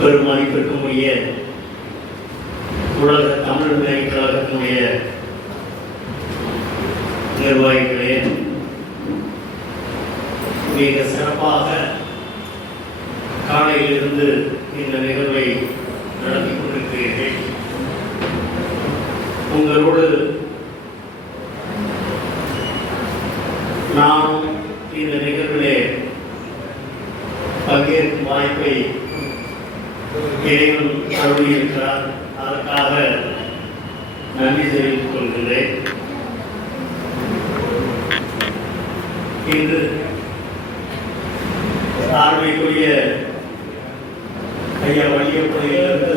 பெருமதிப்பிற்குரிய உலக தமிழ் விலை கழகத்தினுடைய நிர்வாகிகளே மிக சிறப்பாக காலையிலிருந்து இந்த நிகழ்வை நடத்தி கொண்டிருக்கிறீர்கள். உங்களோடு நானும் இந்த நிகழ்விலே பங்கேற்கும் வாய்ப்பை இறைவன் அருளியிருக்கிறார் அதற்காக நன்றி தெரிவித்துக் கொள்கிறேன். இன்று ஆர்மைக்குரிய ஐயா வழியப்படையிலிருந்து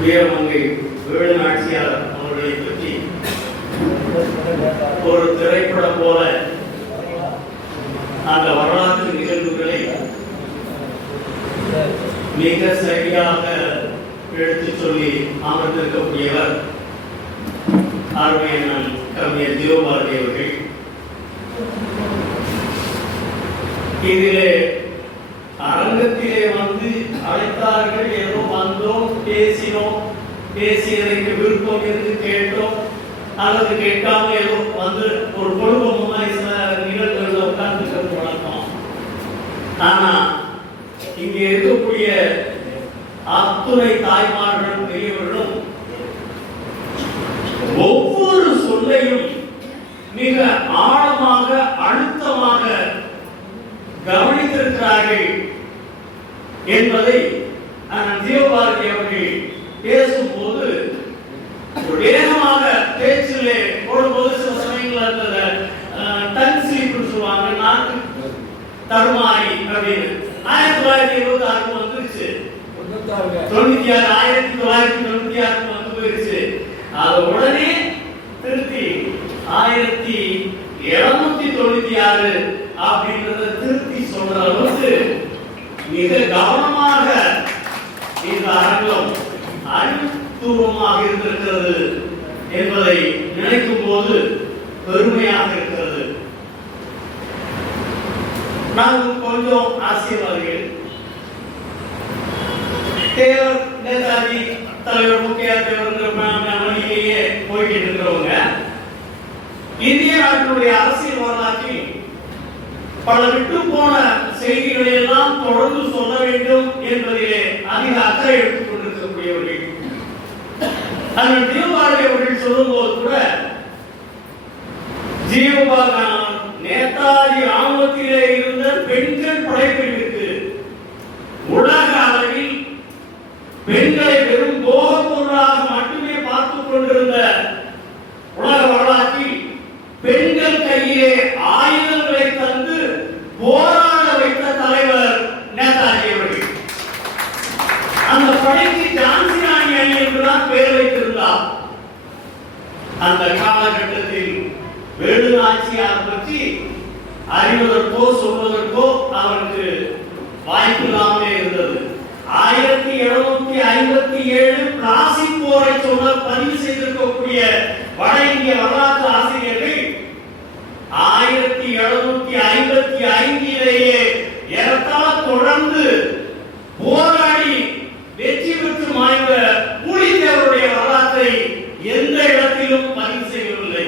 வீரமங்கை வேலு நாட்சியார் அவர்களை பற்றி ஒரு திரைப்படம் போல அந்த வரலாற்று மிக சரியாக எடுத்துச் சொல்லி அமர்ந்திருக்கக்கூடியவர் அருமையான கவிஞர் ஜீவபாரதி அவர்கள். இதிலே அரங்கத்திலே வந்து அழைத்தார்கள் ஏதோ வந்தோம் பேசினோம் பேசியதற்கு விருப்பம் என்று கேட்டோம். அல்லது கேட்காம ஏதோ வந்து ஒரு குடும்பம் நிகழ்வுகளில் உட்கார்ந்து வழக்கம் ஆனா இங்கே இருக்கக்கூடிய அத்துணை தாய்மார்களும் பெரியவர்களும் ஒவ்வொரு சொல்லையும் மிக ஆழமாக அழுத்தமாக கவனித்திருக்கிறார்கள் என்பதை அண்ணன் ஜீவபாரதி அவர்கள் பேசும்போது வேகமாக பேச்சிலே போடும்போது சில சமயங்கள் அந்த டங் ஸ்லீப்னு சொல்லுவாங்க நாக்கு தருமாறி அப்படின்னு. ஆயிரத்தி தொள்ளாயிரத்தி இருபத்தி ஆறுக்கு வந்துருச்சு. தொண்ணூத்தி ஆறு ஆயிரத்தி தொள்ளாயிரத்தி தொண்ணூத்தி ஆறுக்கு வந்து போயிருச்சு அது உடனே திருத்தி ஆயிரத்தி இருநூத்தி தொண்ணூத்தி ஆறு அப்படின்றத திருத்தி சொல்ற அளவுக்கு மிக கவனமாக இந்த அரங்கம் அறிவுபூர்வமாக இருந்திருக்கிறது என்பதை நினைக்கும் போது பெருமையாக இருக்கிறது. நாங்கள் கொஞ்சம் ஆசீர்வாதிகள் தேவர் நேதாஜி தலைவர் முக்கிய தேவர் வழியிலேயே போய்கிட்டு இருக்கிறவங்க. இந்திய நாட்டினுடைய அரசியல் வரலாற்றில் பல விட்டு போன செய்திகளை எல்லாம் தொடர்ந்து சொல்ல வேண்டும் என்பதிலே அதிக அக்கறை எடுத்துக் கொண்டிருக்கக்கூடியவர்கள். அதன் ஜீவபாரதி அவர்கள் சொல்லும்போது கூட ஜீவபாரதி நேதாஜி ஆமத்திலே இருந்து பெண்கள் படைப்பிற்கு உலக அளவில் பெண்களை வெறும் போகப் பொருளாக மட்டுமே பார்த்துக் கொண்டிருந்த உலக வரலாற்றில் பெண்கள் கையிலே ஆயுதங்களை தந்து போராட வைத்த தலைவர் நேதாஜி அவர்கள். அந்த படைக்கு ஜான்சி ராணி அணி என்றுதான் பெயர் வைத்திருந்தார். அந்த காலகட்டத்தில் வேலுநாச்சியார் பற்றி அறிவதற்கோ சொல்வதற்கோ வாய்ப்பு இல்லாமலே இருந்தது. ஆயிரத்தி எழுநூத்தி ஐம்பத்தி ஏழு பிளாசி போரை சொல்ல பதிவு செய்திருக்கக்கூடிய வட இந்திய வரலாற்று ஆசிரியர்கள் ஆயிரத்தி எழுநூத்தி ஐம்பத்தி ஐந்திலேயே ஏறத்தாழ தொடர்ந்து போராடி வெற்றி பெற்று மாய்ந்த பூலித்தேவருடைய வரலாற்றை எந்த இடத்திலும் பதிவு செய்யவில்லை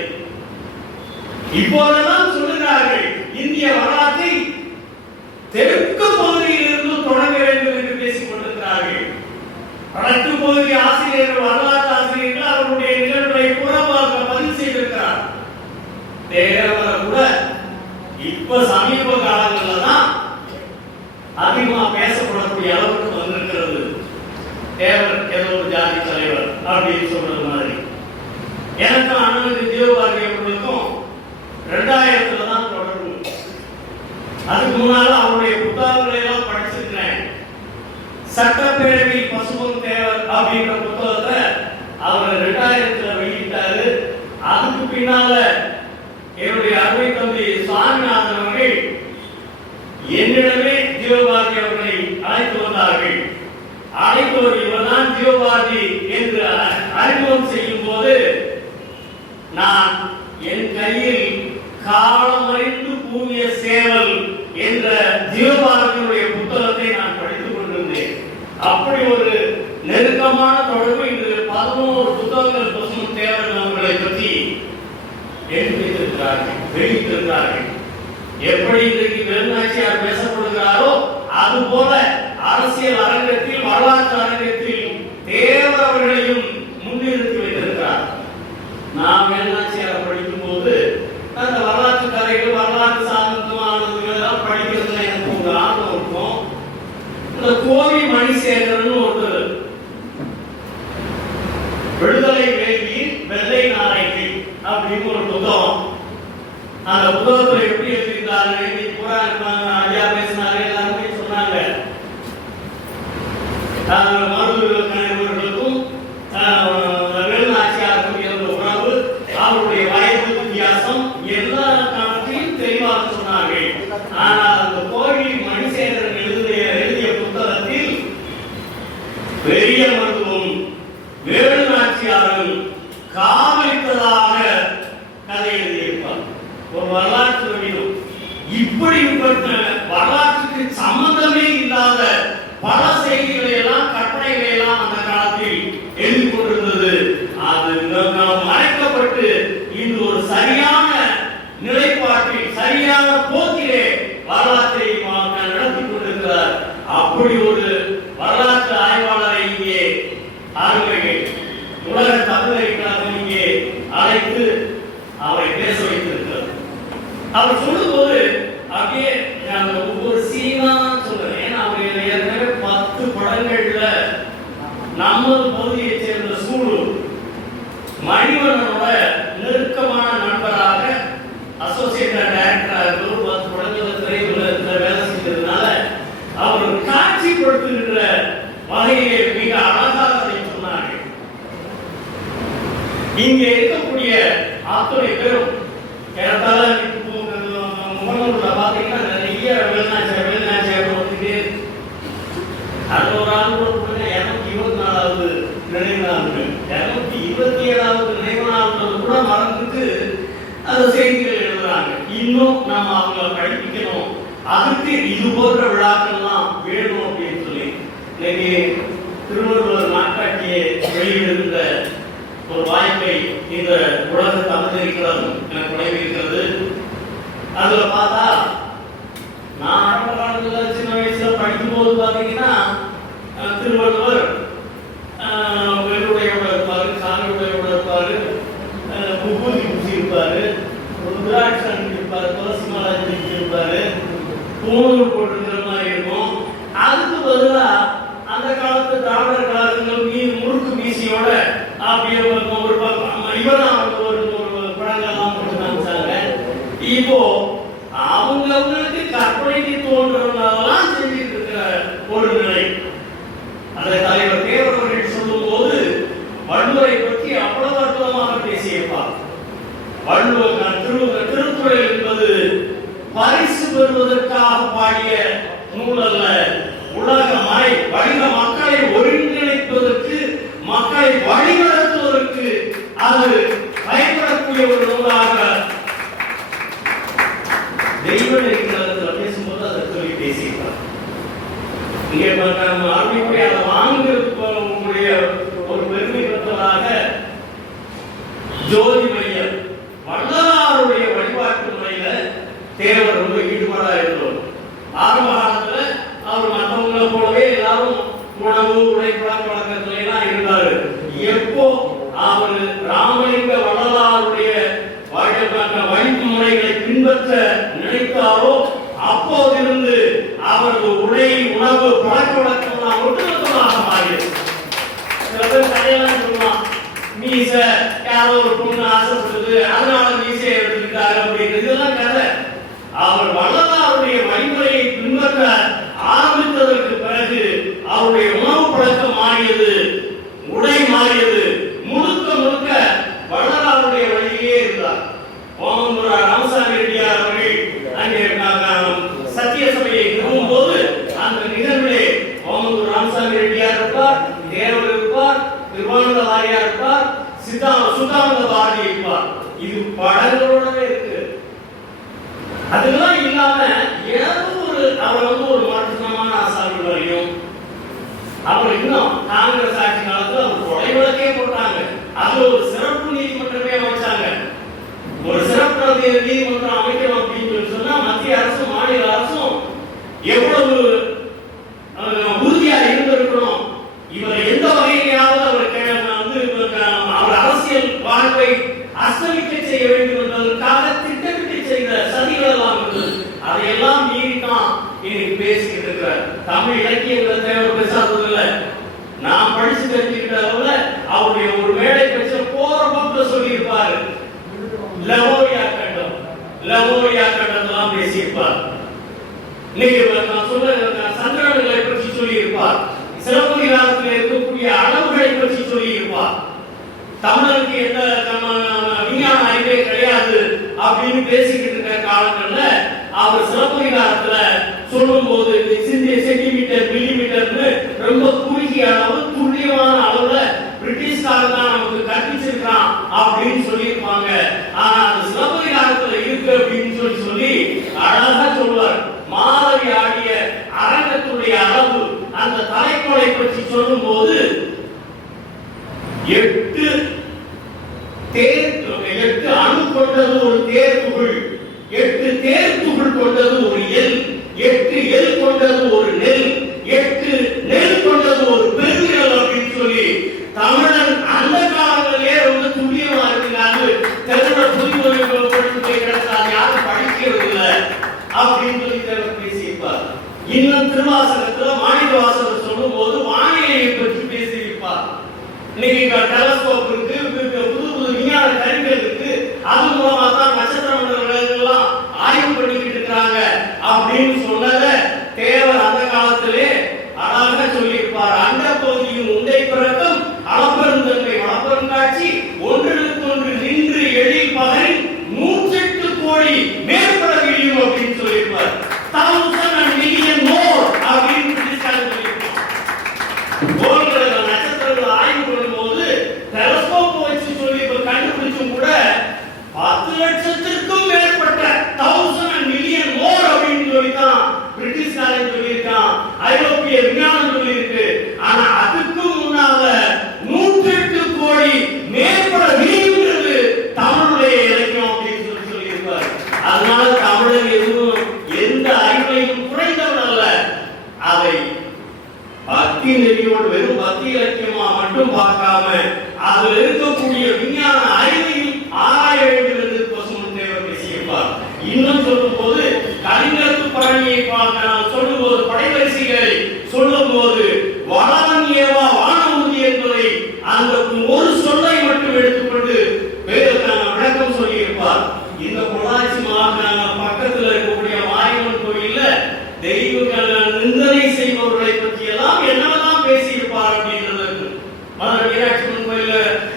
இப்போதெல்லாம் சொல்லுகிறார்கள் இந்திய வரலாற்றை தெற்கு பகுதியில் இருந்து தொடங்க வேண்டும் என்று பேசிக் கொண்டிருக்கிறார்கள் வடக்கு பகுதி ஆசிரியர்கள் வரலாற்று ஆசிரியர்கள் அவருடைய நிகழ்வுகளை புறமாக பதிவு செய்திருக்கிறார் தேவரை கூட இப்ப சமீப காலங்கள்ல தான் அதிகமா பேசப்படக்கூடிய அளவுக்கு வந்திருக்கிறது. தேவர் ஏதோ ஒரு ஜாதி தலைவர் அப்படின்னு சொல்றது மாதிரி. எனக்கும் அண்ணனுக்கு ஜீவபாரதி அவர்களுக்கும் ரெண்டாயிரத்துல தான் தொடர்பு. அதுக்கு முன்னால அவருடைய புத்தகங்களை எல்லாம் படிச்சிருக்கிறேன். சட்டப்பேரவை பசுமன் தேவர் அப்படின்ற புத்தகம் அவர் ரெண்டாயிரத்துல வெளியிட்டாரு அதுக்கு பின்னால என்னுடைய அருமை தம்பி சுவாமிநாதன் அவர்கள் என்னிடமே ஜீவபாரதி அவர்களை அழைத்து வந்தார்கள் அழைத்தவர் இவர்தான் ஜீவபாரதி என்று அ- அறிமுகம் செய்யும் போது நான் என் கையில் காலமறிந்து கூவிய சேவல் என்ற ஜீவபாரதியுடைய அப்படி ஒரு நெருக்கமான தொடர்பு இன்று பதினோரு புத்தகங்கள் பசும் தேவர்கள் அவர்களை பற்றி எழுதியிருக்கிறார்கள் வெளியிட்டிருக்கிறார்கள். எப்படி இன்றைக்கு பெருநாச்சியார் பேசப்படுகிறாரோ அது போல அரசியல் அரங்கத்தில் வரலாற்று அரங்கத்தில் தேவர் அவர்களையும் முன்னிறுத்தி வைத்திருக்கிறார் நாம் வேலுநாச்சியாரை படிக்கும் போது அந்த வரலாற்று கதைகள் வரலாற்று சாதனமானதுகள் எல்லாம் படிக்கிறதுல எனக்கு ஒரு ஆர்வம் இருக்கும் இந்த கோவி மணிசேகரன் ஒருத்தர். விடுதலை வேள்வி வெள்ளை நாரைக்கு அப்படின்னு ஒரு புத்தகம். அந்த புத்தகத்துல எப்படி எழுதியிருந்தாரு இன்னைக்கு பூரா இருப்பாங்க ஐயா பேசினாரு எல்லாருமே சொன்னாங்க. ஆஹ் மருது கணவர்களுக்கும் வேலுநாச்சியாருக்கும் இருந்த உறவு அவருடைய வயது வித்தியாசம் எல்லா காலத்தையும் தெளிவாக சொன்னாங்க ஆனால் அந்த கோவில் மணிசேகரன் எழுதிய எழுதிய புத்தகத்தில் பெரிய மருத்துவம் வேலு நாச்சியாரும் காதலித்ததாக கதை எழுதியிருப்பார் ஒரு வரலாற்று வடிவம் இப்படிப்பட்ட வரலாற்றுக்கு சம்பந்தமே இல்லாத பல செய்திகளை எல்லாம் கற்பனைகளை எல்லாம் அந்த காலத்தில் எழுதி கொண்டிருந்தது அது ந- நாம் மறைக்கப்பட்டு இன்று ஒரு சரியான நிலைப்பாட்டில் சரியான போக்கிலே வரலாற்றை நடத்தி கொண்டிருக்கிறார். அப்படி ஒரு வரலாற்று ஆய்வாளரை இங்கே ஆளுமைகள் உலக தமிழர்களாக இங்கே அழைத்து அவரை பேச வைத்திருக்கிறார் அவர் சொல்லும்போது அப்படியே அந்த ஒவ்வொரு சீனா சொல்றேன் ஏன்னா அவர் ஏற்கனவே பத்து படங்கள்ல நமது பகுதியைச் சேர்ந்த சூடு மணிவண்ணனோட நெருக்கமான நண்பராக அசோசியேட் டைரக்டராக ஒரு பத்து படங்கள் திரையுலகத்தில் வேலை செஞ்சதுனால அவர் காட்சிப்படுத்துகின்ற வகையிலே மிக அழகாக அதை சொன்னார்கள் இங்கே இருக்கக்கூடிய அத்துணை பேரும் ஏறத்தாழ முகநூல்ல பாத்தீங்கன்னா நிறைய வெளிநாட்டு வெளிநாட்டு வந்துட்டே இருக்கு. அது ஒரு ஆள் கூட கொடுங்க இருநூத்தி இருபத்தி நாலாவது நினைவு இருநூத்தி இருபத்தி ஏழாவது நினைவு நாள் கூட மறந்துட்டு அந்த செய்திகள் எழுதுறாங்க. இன்னும் நாம அவங்கள படிக்கணும் அதுக்கு இது போன்ற விழாக்கள்லாம் வேணும் அப்படின்னு சொல்லி இன்னைக்கு திருவள்ளுவர் நாட்காட்டியை வெளியிடுகின்ற ஒரு வாய்ப்பை இந்த உலக தமிழர்களும் எனக்கு வழங்கியிருக்கிறது அதுல பார்த்தா நான் ஆரம்ப காலத்துல சின்ன வயசுல படிக்கும்போது பார்த்தீங்கன்னா திருவள்ளுவர் விபூதி பூசி இருப்பாரு ருத்ராட்சம் இருப்பாரு துளசி மாலா இருப்பாரு பூணூல் போட்டிருக்கிற மாதிரி இருக்கும். அதுக்கு பதிலா அந்த காலத்து திராவிடர் கழகங்கள் மீது முறுக்கு மீசியோட அப்படியே ஒரு ஒரு பக்கம் இவனா அவங்க ஒரு ஒரு படங்கள்லாம் போட்டு காமிச்சாங்க. இப்போ அவங்கவங்களுக்கு கற்பனைக்கு தோன்றவங்களெல்லாம் செஞ்சுட்டு இருக்கிற ஒரு நிலை அந்த தலைவர் தேவர் அவர்கள் சொல்லும் போது வள்ளுவரை பற்றி அவ்வளவு அற்புதமாக பேசியிருப்பார் வள்ளுவர் திரு திருக்குறள் என்பது பரிசு பெறுவதற்காக பாடிய நூல் அல்ல உலக மறை வணிக மக்களை ஒருங்கிணைப்பதற்கு மக்களை வழிநடத்துவதற்கு அது பயன்படக்கூடிய ஒரு நூலாக தெய்வ நெறிகளத்தில் பேசும்போது அதை சொல்லி பேசியிருப்பார் இங்கே நம்ம அதை ஒரு பெருமை பெற்றதாக ஜோதி மையம் வள்ளலாருடைய வழிபாட்டு முறையில தேவர் ரொம்ப ஈடுபாடா இருந்தவர் ஆரம்ப காலத்துல அவர் மற்றவங்களை போலவே எல்லாரும் உணவு உடை பழக்க வழக்கத்துல எல்லாம் இருந்தாரு எப்போ அவர் ராமலிங்க வள்ளலாருடைய வழிமுறைகளை பின்பற்ற நினைத்தாரோ அப்போதிருந்து அவரது உடை உணவு பழக்க வழக்கம்லாம் ஒட்டுமொத்தமாக மாறியது. சில பேர் கதையெல்லாம் மீச யாரோ ஒரு பொண்ணு ஆசைப்படுது அதனால மீசை எடுத்துக்கிட்டாரு அப்படின்னு இதெல்லாம் கதை. அவர் வள்ளலாருடைய வழிமுறையை பின்பற்ற ஆரம்பித்ததற்கு பிறகு அவருடைய உணவு பழக்கம் மாறியது உடை மாறியது. முழுக்க முழுக்க வள்ளலாருடைய வழியே இருந்தார். ஓமந்துர சத்திய நிறுவும் போது அந்த நிகழ்விலே ஓமந்தூர் ராமசாமி ரெட்டியார் இருப்பார் தேவர் இருப்பார் திருவானந்த வாரியார் இருப்பார் சித்தா சுத்தானந்த பாரதி இருப்பார். இது படங்களோடவே இருக்கு. அதெல்லாம் இல்லாம ஏதோ ஒரு அவர் வந்து ஒரு மாற்றமான ஆசாமி வரையும் அப்புறம் இன்னும் காங்கிரஸ் ஆட்சி காலத்துல ஒரு கொலை வழக்கே போட்டாங்க. அதுல ஒரு சிறப்பு நீதிமன்றமே அமைச்சாங்க. ஒரு சிறப்பு நீதி- நீதிமன்றம் அமைக்கணும் அப்படின்னு சொல்லி சொன்னா மத்திய அரசும் மாநில அரசும் எவ்வளவு உறுதியாக இருந்திருக்கணும் இவரை எந்த வகையிலாவது அவர் வந்து இவருக்கு அவர் அரசியல் வாழ்வை அஸ்தமிக்க செய்ய வேண்டும் என்பதற்காக திட்டமிட்டு செய்த சதிகள் எல்லாம் அதையெல்லாம் மீறித்தான் இன்னைக்கு பேசிக்கிட்டு இருக்கிறார். தமிழ் இலக்கியங்களை தேவை பேசாதது இல்லை நான் படிச்சு தெரிஞ்சுக்கிட்ட அளவுல அவருடைய ஒரு மேடை பேச்ச போற பக்கம் சொல்லியிருப்பாரு. லவோரியா கண்டம். லவோரியா கண்டத்தெல்லாம் பேசியிருப்பார். இன்னைக்கு நான் சொல்ற சந்திரன்களை பற்றி சொல்லி இருப்பார் சிலப்பதிகாரத்தில் இருக்கக்கூடிய அளவுகளை பற்றி சொல்லி இருப்பார் தமிழருக்கு எந்த நம்ம விஞ்ஞான அறிவே கிடையாது அப்படின்னு பேசிக்கிட்டு இருக்கிற காலங்கள்ல அவர் சிலப்பதிகாரத்துல சொல்லும்போது இந்த சிந்திய சென்டிமீட்டர்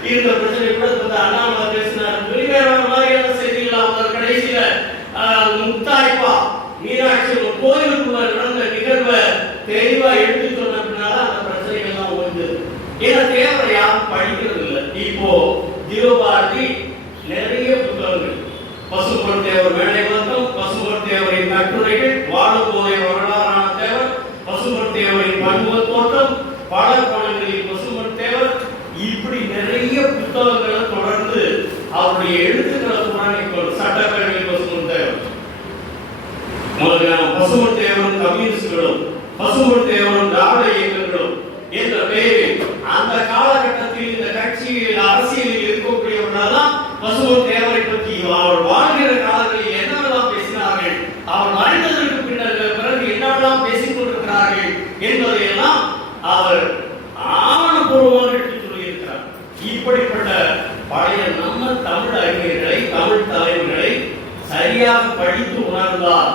இருந்த பிரச்சனை கூட இந்த அண்ணாமலை பேசினார். வேற மாதிரியான செய்திகள் அவர் கடைசியில ஆஹ், முத்தாய்ப்பா மீனாட்சி அம்மன் கோயிலுக்குள்ள நடந்த நிகழ்வை தெளிவா எடுத்து சொன்ன பின்னால அந்த பிரச்சனைகள் எல்லாம் ஓய்ந்தது. ஏன்னா தேவை யாரும் படிக்கிறது இல்லை இப்போ ஜீவபாரதி நிறைய புத்தகங்கள். பசும்பொன் தேவர் வேலை விளக்கம் பசும்பொன் தேவரின் கட்டுரைகள் வாழும் போதை வரலாறான தேவர். பசும்பொன் தேவரின் பன்முக தோற்றம். பாடப்பணங்களில் பசும்பொன் நிறைய புத்தகங்களை தொடர்ந்து அவருடைய எழுத்துக்களை புராணிக்கொள் சட்டப்பேரவை பசும்பொன் தேவன் முதல்ல பசும்பொன் தேவரும் கம்யூனிஸ்டுகளும் பசுமன் தேவரும் திராவிட இயக்கங்களும் என்ற பெயரில் அந்த காலகட்டத்தில் இந்த கட்சியில் அரசியலில் இருக்கக்கூடியவர்களெல்லாம் பசுமன் தேவரை பற்றி அவர் வாழ்கிற காலங்களில் என்னவெல்லாம் பேசினார்கள் அவர் மறைந்ததற்கு பின்னர் பிறகு என்னவெல்லாம் பேசிக் கொண்டிருக்கிறார்கள் என்பதையெல்லாம் அவர் ஆவணப்பூர்வமாக இப்படிப்பட்ட பழைய நம்ம தமிழ் அறிஞர்களை தமிழ் தலைவர்களை சரியாக படித்து உணர்ந்தால்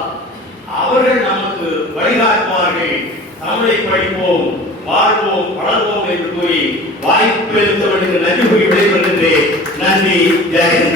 அவர்கள் நமக்கு வழிகாட்டுவார்கள். தமிழை படிப்போம் வாழ்வோம் வளர்வோம் என்று கூறி வாய்ப்பு எழுத்தவர்களுக்கு நன்றி கூறி விடைபெறுகின்றேன் நன்றி ஜெயன்